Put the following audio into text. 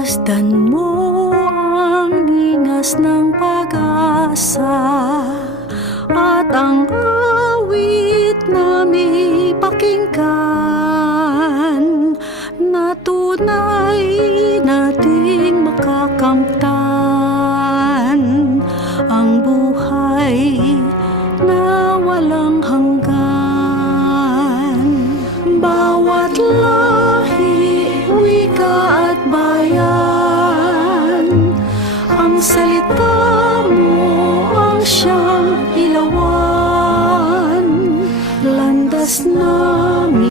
Masdan mo ang ningas ng pag-asa at ang awit na may pakinggan.